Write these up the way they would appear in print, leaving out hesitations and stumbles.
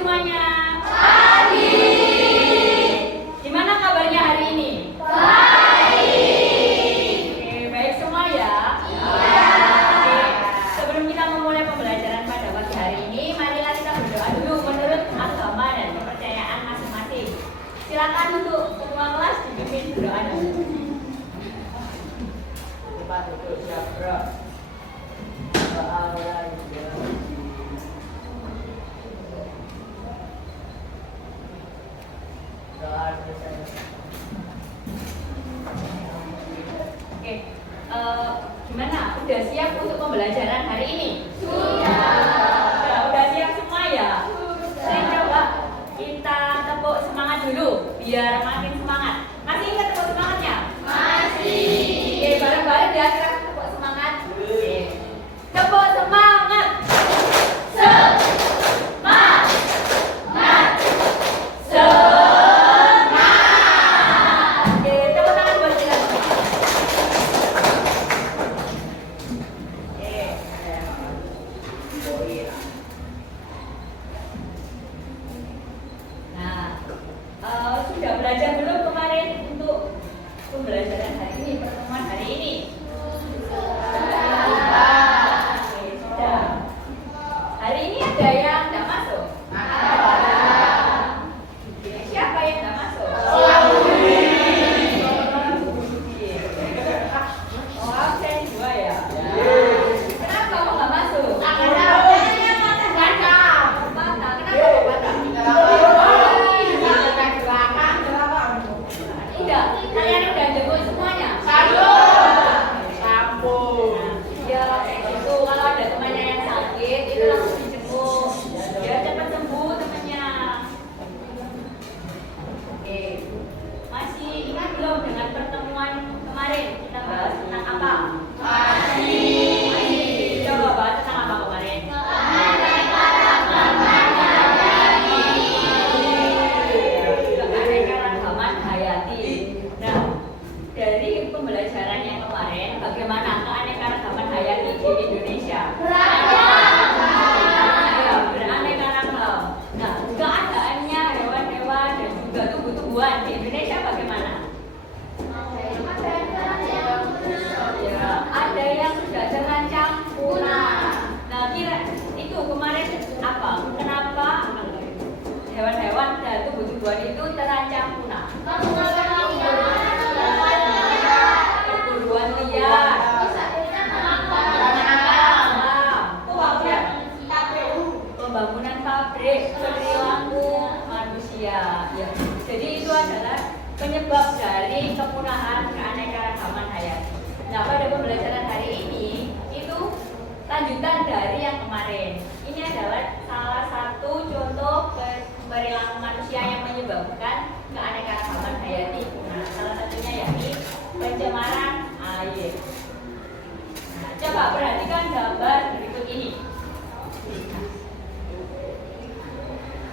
semuanya. Pagi. Gimana kabarnya hari ini? Baik. Oke, baik semua ya? Iya. Oke, sebelum kita memulai pembelajaran pada pagi hari ini, marilah kita berdoa dulu menurut agama dan kepercayaan masing-masing. Silakan untuk semua kelas dipimpin berdoa dulu. Kita duduk siap, bro. Oke, gimana? Udah siap untuk pembelajaran hari ini? Udah siap semua ya? Saya coba kita tepuk semangat dulu biar makin semangat. Masih ingat tepuk semangatnya? Masih. Oke, bareng-bareng ya kita tepuk semangat. Oke. Tepuk semangat. Semangat. Oke, tepuk tangan buat kita semua. Nah, sudah belajar belum kemarin untuk pembelajaran hari ini, pertemuan hari ini? Oke, sudah. Hari ini ada yang tidak masuk? Oke, siapa yang tidak masuk? Oh, absen 2 ya? Kenapa kok nggak masuk? Patah. Kenapa kok patah? Enggak, kalian udah jemput semuanya? Ya kayak gitu, kalau ada temannya yang sakit itu langsung dijemput biar cepat sembuh temannya. Oke, masih ingat belum dengan pertemuan kemarin kita bahas tentang apa? Masih. Coba bahas tentang apa kemarin? Keanekaragaman hayati. Nah, dari pembelajaran yang kemarin, bagaimana keanekaragaman hayati di Indonesia? Ya, beraneka ragam. Nah, keadaannya hewan-hewan dan juga tumbuh-tumbuhan di Indonesia bagaimana? Ya, ada yang sudah terancam punah. Nah, kira itu kemarin apa? Kenapa hewan-hewan dan tumbuh-tumbuhan itu terancam punah? Perburuan liar, pembangunan pabrik, perilaku manusia. Ya. Jadi itu adalah penyebab dari kepunahan keanekaragaman hayati. Nah, pada pembelajaran hari ini itu lanjutan dari yang kemarin. Ini adalah salah satu contoh perilaku manusia yang menyebabkan keanekaragaman hayati punah. Salah satunya yakni pencemaran air. Nah, coba perhatikan gambar berikut ini.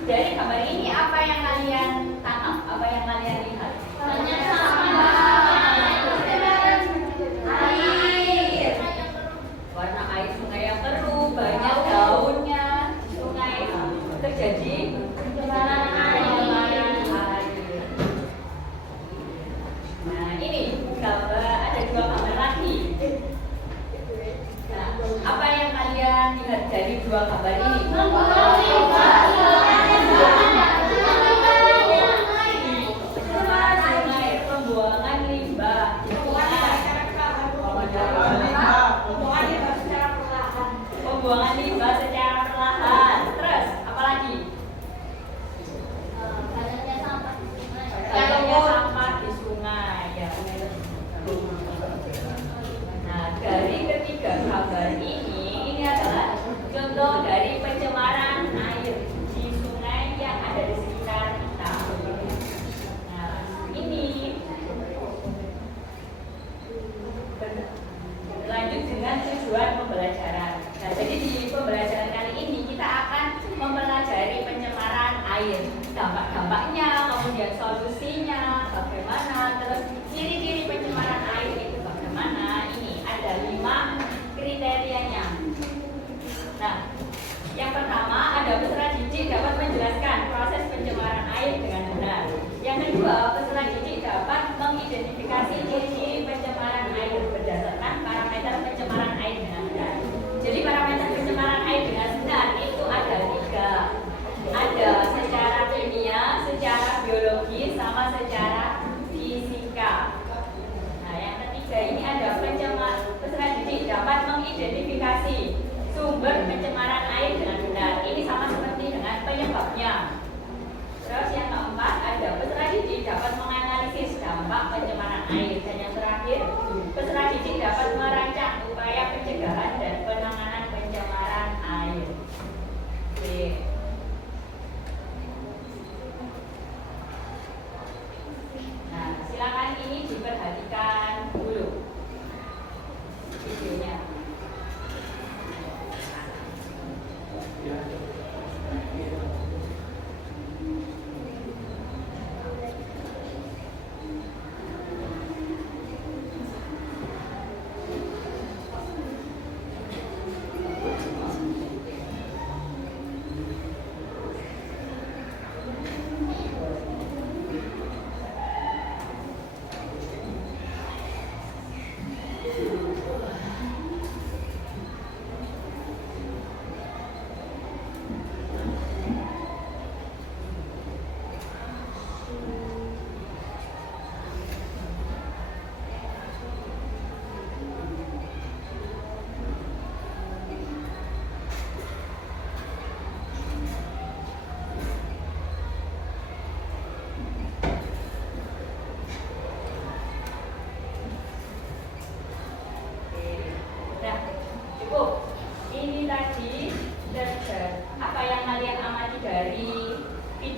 Dari gambar ini apa yang kalian tangkap? Apa yang kalian lihat? Banyak sampah. Air. Warna air sungai yang keruh, banyak daunnya di sungai. Terjadi pencemaran air. Nah, ini gambar, ada 2 gambar lagi. Nah, apa yang kalian lihat dari 2 gambar ini? Pembuangan limbah. Pembuangan limbah secara perlahan. Terus apa lagi? Banyaknya sampah di sungai. Ya. Nah, dari ketiga gambar ini adalah contoh dari pencemaran air di sungai yang ada di sekitar kita. Nah, ini lanjut dengan tujuan pembelajaran. Nah, jadi di pembelajaran kali ini kita akan mempelajari pencemaran air, dampak-dampaknya, kemudian solusinya, bagaimana, terus ciri-ciri pencemaran air itu bagaimana. Ini ada 5 kriterianya. Nah, yang pertama ada Putra Cici dapat menjelaskan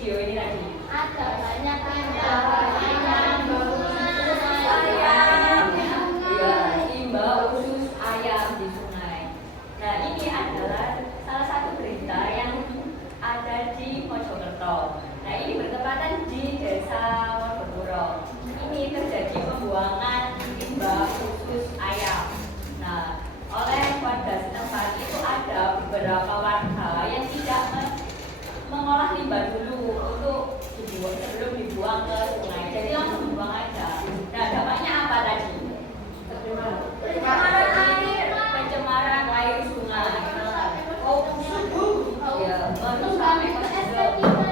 video ini tadi? Ada banyak tindakan bangunan Ayam, ya, imbau usus ayam di sungai. Nah, ini adalah salah satu berita yang ada di Mojokerto. Nah, ini bertepatan di Desa Wonogoro. Ini terjadi pembuangan limbah usus ayam. Nah, oleh warga setempat itu ada beberapa warga yang tidak mengolah limbah dulu untuk dibuang sebelum dibuang ke sungai. Jadi langsung dibuang aja. Nah, dampaknya apa tadi? pencemaran air Pencemaran air sungai. Ya, mengganggu estetika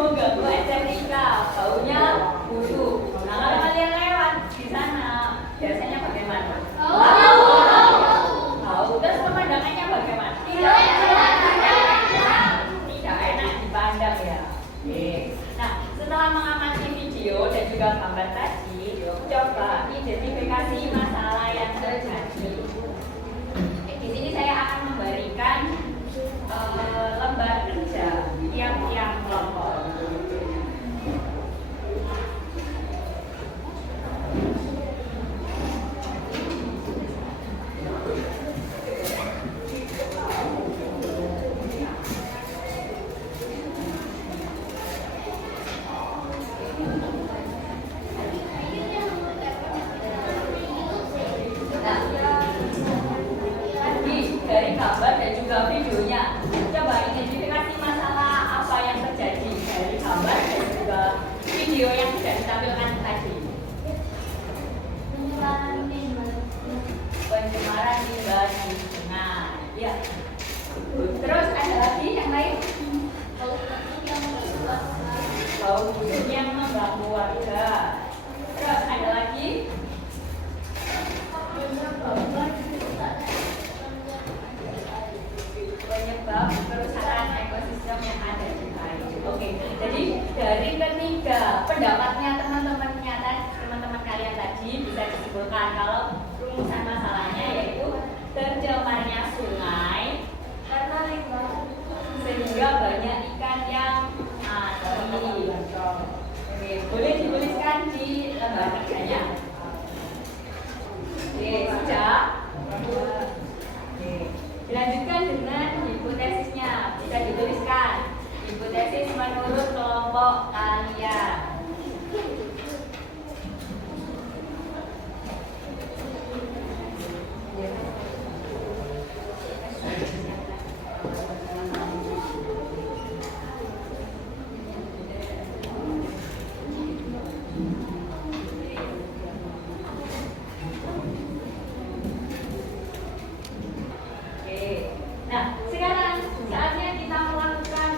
mengganggu estetika, baunya busuk. Nah, kalau kalian lewat di sana, biasanya bagaimana? Bau. Terus pemandangannya bagaimana? Tidak enak dipandang ya. Oke. Nah, setelah mengamati video dan juga gambar tadi, coba identifikasi masalah yang terjadi. Di sini saya akan memberikan lembar kerja tiap-tiap kelompok. Dari gambar dan juga videonya, coba identifikasi masalah apa yang terjadi dari gambar dan juga video yang sudah ditampilkan tadi. Pencemaran limbah di sungai. Ya. Terus ada lagi yang lain? Bau busuk yang mengganggu warga. Terus ada lagi? Penyebab kerusakan ekosistem yang ada di air. Oke, jadi dari ketiga pendapatnya teman-teman kalian tadi bisa disimpulkan kalau rumusan masalahnya yaitu tercemarnya sungai karena limbah sehingga banyak ikan yang mati. Oke, boleh dituliskan di lembar kerjanya. Oke, sudah. Oke. Dilanjutkan dengan hipotesisnya, bisa dituliskan hipotesis menurut kelompok kalian. Nah, sekarang saatnya kita melakukan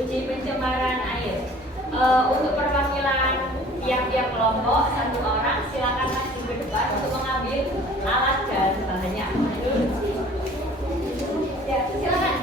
uji pencemaran air. Untuk perwakilan tiap-tiap kelompok, satu orang silakan maju ke depan untuk mengambil alat dan bahannya. Ya, silakan.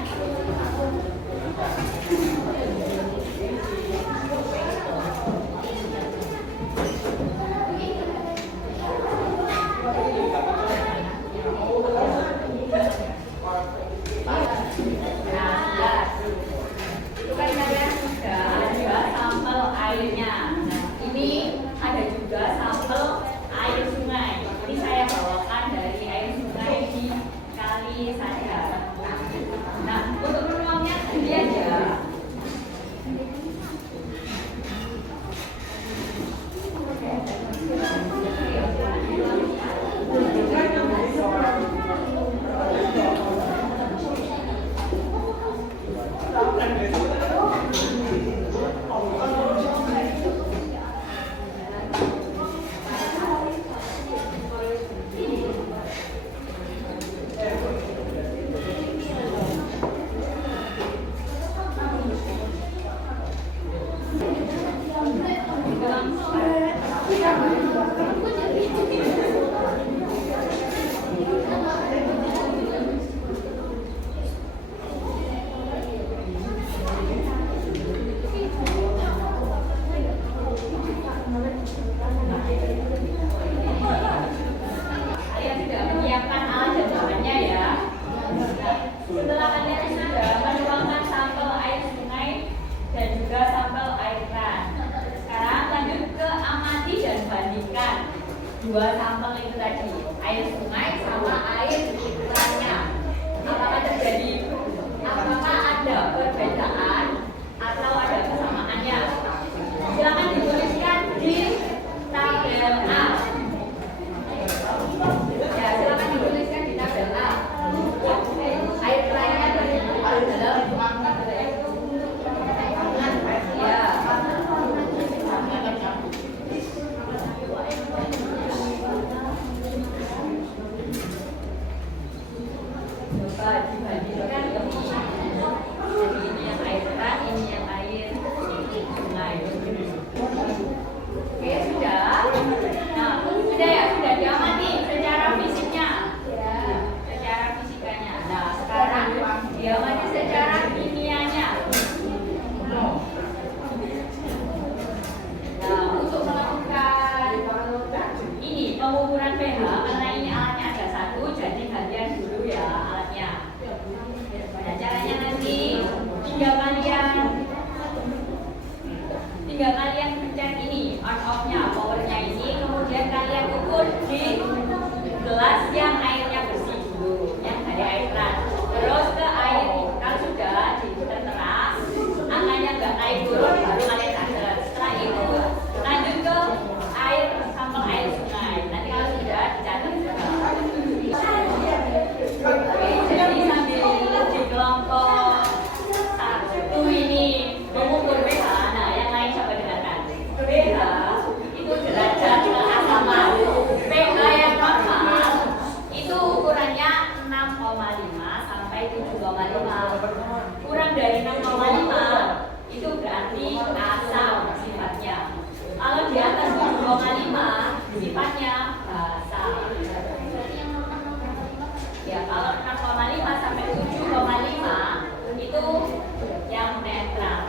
sampai 7,5. Kurang dari 6,5 itu berarti asam sifatnya. Kalau di atas 7,5 sifatnya basa. Ya, kalau 6,5 sampai 7,5 itu yang netral.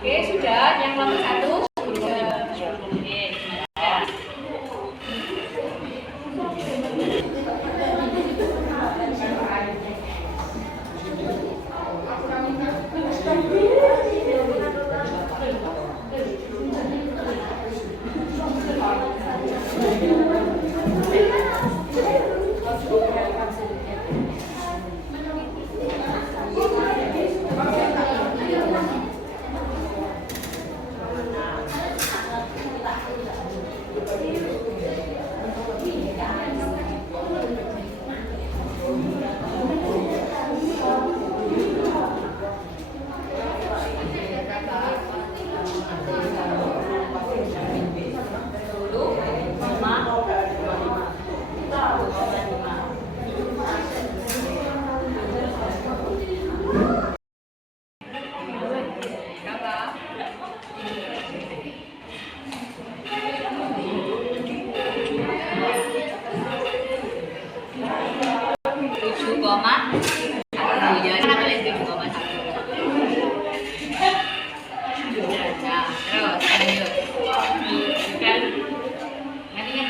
Oke, sudah. Yang nomor 1. Oke.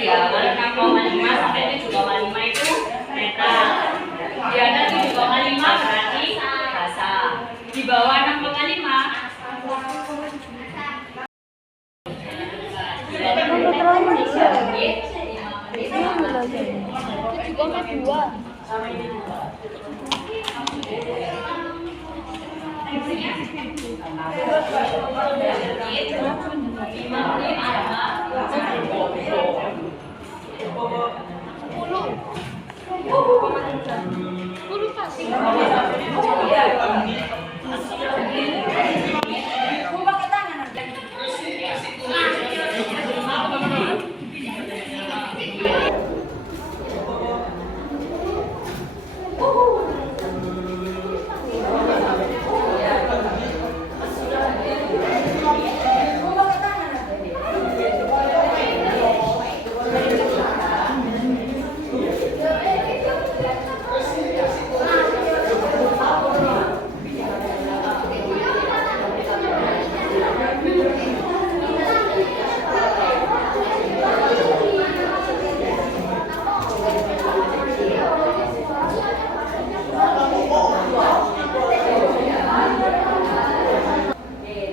Ya, kalau 6,5 sampai 7,5 itu netral. Di atas 7,5 berarti basa. Di bawah 6,5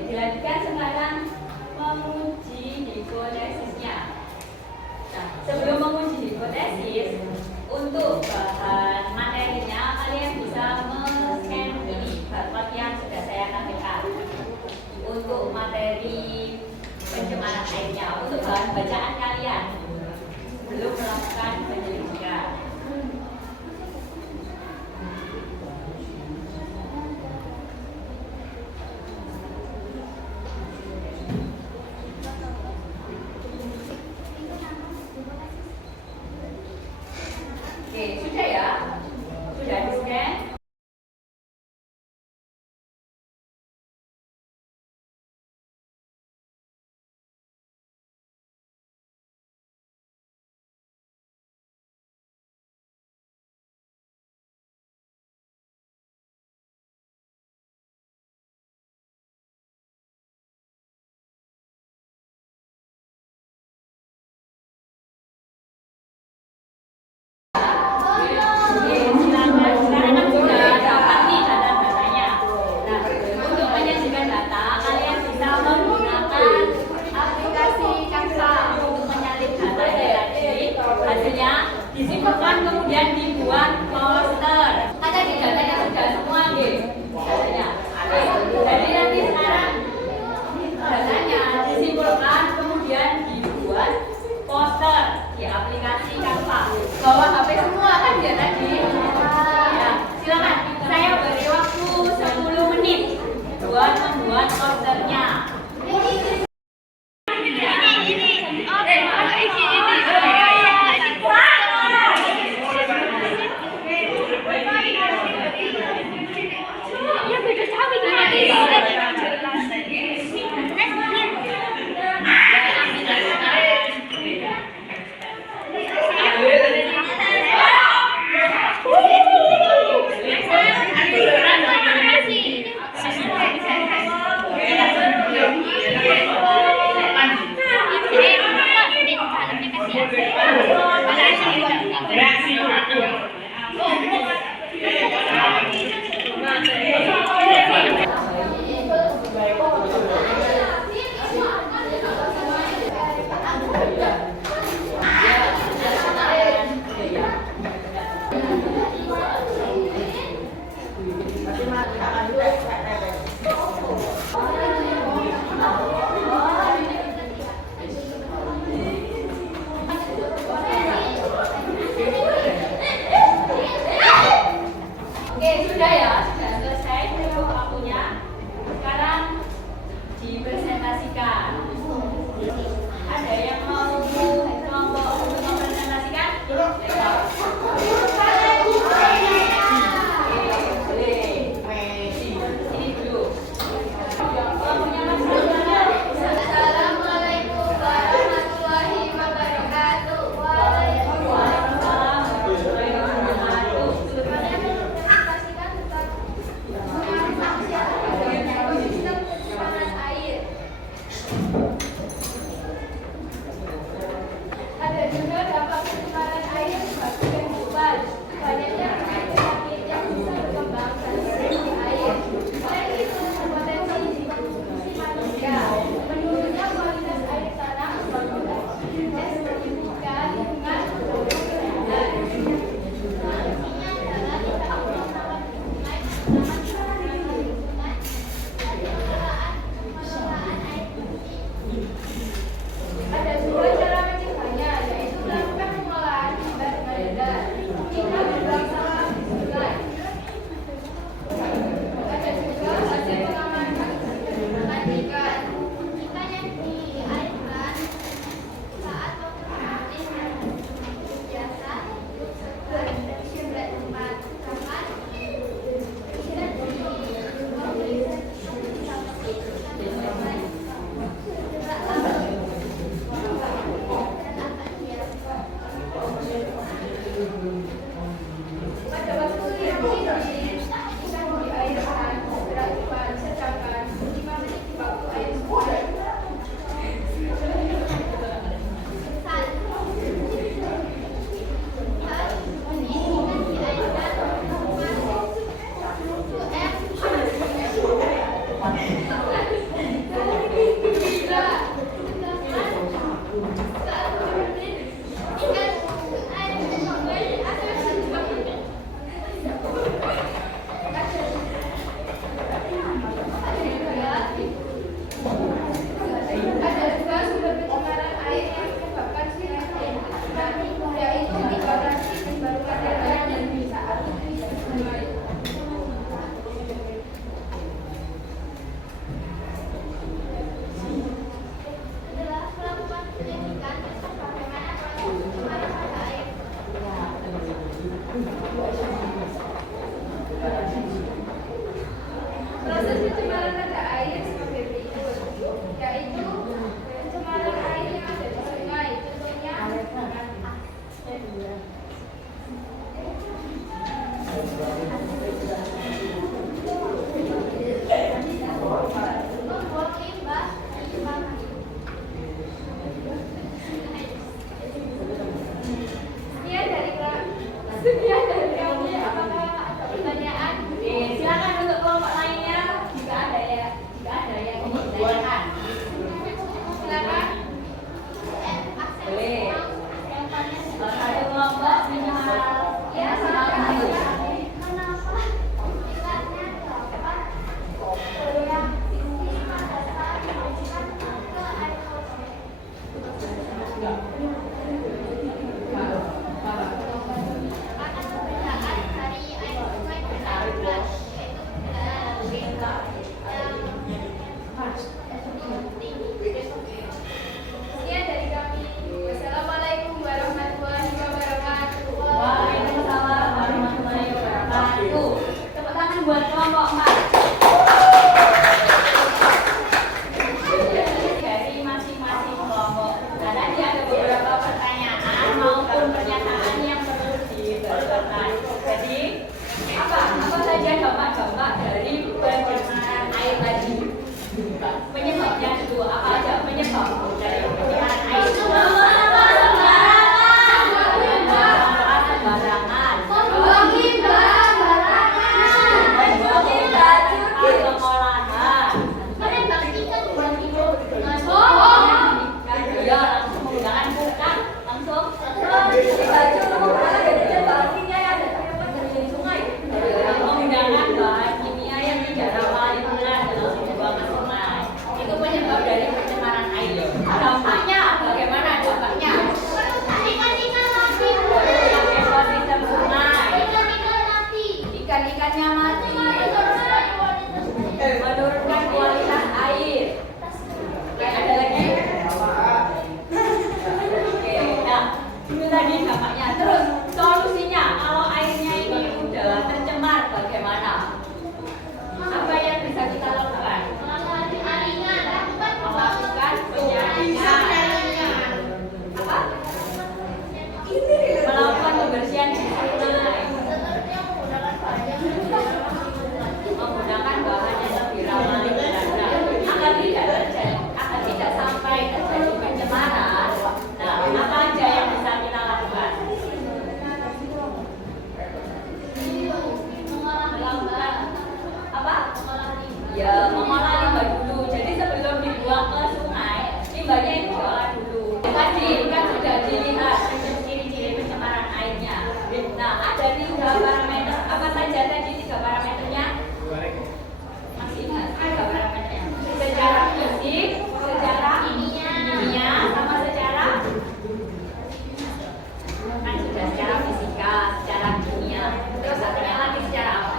dilanjutkan sekarang menguji hipotesisnya. Nah, sebelum menguji hipotesis, untuk bahan materinya kalian bisa men-scan ini barcode yang sudah saya tampilkan. Untuk materi pencemaran airnya, untuk bahan bacaan kalian belum melakukan penyelidikan. Oke, sudah ya? Sudah di-scan? mempresentasikan. Ada yang mau kelompok untuk mempresentasikan? Ini dulu. Kelompoknya Mas Rana. Assalamualaikum warahmatullahi wabarakatuh. Waalaikumsalam warahmatullahi wabarakatuh. Saya akan mempresentasikan tentang penggunaan manusia terhadap sistem penyimpanan air. limbahnya itu diolah dulu. Tadi kan sudah dilihat ciri-ciri pencemaran airnya. Nah, ada 3 parameter. Apa saja tadi 3 parameternya? Masih ingat 3 parameternya? Secara fisik, secara kimia, sama secara kan sudah secara fisika, secara kimia. Terus satunya lagi secara apa?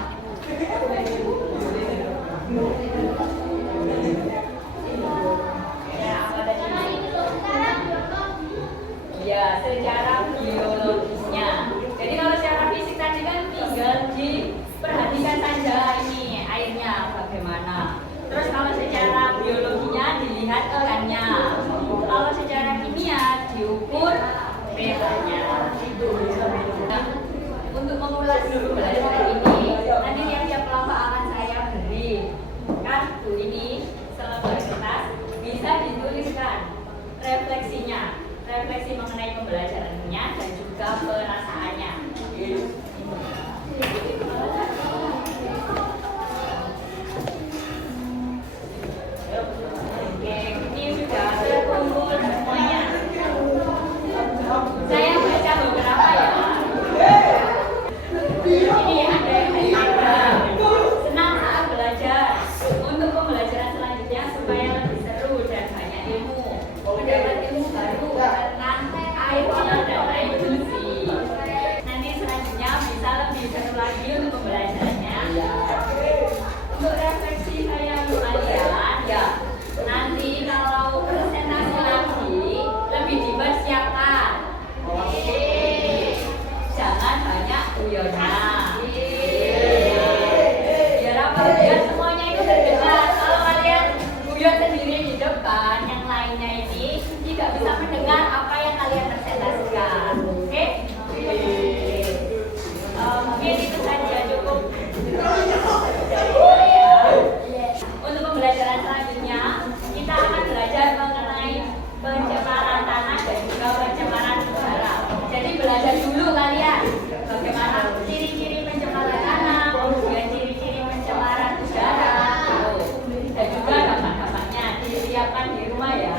Ya, secara biologisnya. Jadi kalau secara fisik tadi kan tinggal diperhatikan saja ini airnya bagaimana. Terus kalau secara biologinya dilihat ikannya. Kalau secara kimia diukur pH-nya. Nah, untuk mengulas dulu pelajaran ini, nanti tiap-tiap kelompok akan saya beri kartu ini selembar kertas, bisa dituliskan refleksinya. Refleksi mengenai pembelajarannya dan juga perasaannya. Oke, ini sudah terkumpul semuanya. Saya baca beberapa ya. Ini ada yang senang saat belajar. Untuk pembelajaran selanjutnya supaya lebih seru dan banyak ilmu. Mendapat ilmu baru tentang air minum dan air bersih. Nanti selanjutnya bisa lebih seru lagi untuk pembelajarannya. Untuk refleksi saya kalian ya, nanti kalau presentasi lagi lebih dipersiapkan. Jangan banyak guyonnya. Biar apa? Biar semuanya itu terdengar. Kalau kalian guyon sendiri di depan, yang lainnya ini tidak bisa mendengar apa yang kalian presentasikan. Oke? Mungkin itu saja cukup dari saya. Untuk pembelajaran selanjutnya, kita akan belajar mengenai pencemaran tanah dan juga pencemaran udara. Jadi belajar dulu kalian bagaimana ciri-ciri pencemaran tanah, kemudian ciri-ciri pencemaran udara, dan juga dampak-dampaknya. Disiapkan di rumah ya.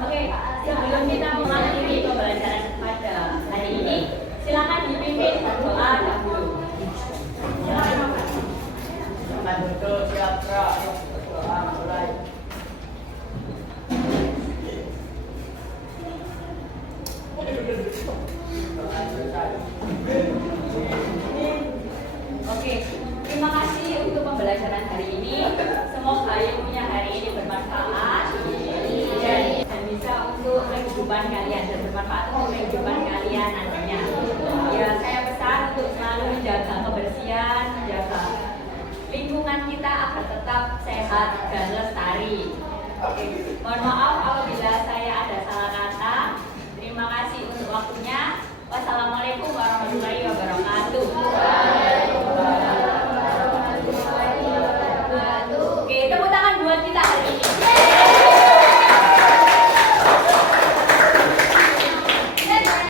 Oke, sebelum kita mengakhiri pembelajaran pada hari ini, silakan dipimpin berdoa dahulu. Silakan. Siap, doa mulai. Oke, terima kasih untuk pembelajaran hari ini. Semoga ilmunya hari ini bermanfaat dan bisa untuk kehidupan kalian dan bermanfaat untuk kehidupan kalian nantinya. Ya, saya pesan untuk selalu menjaga kebersihan, menjaga lingkungan kita agar tetap sehat dan lestari. Oke, mohon maaf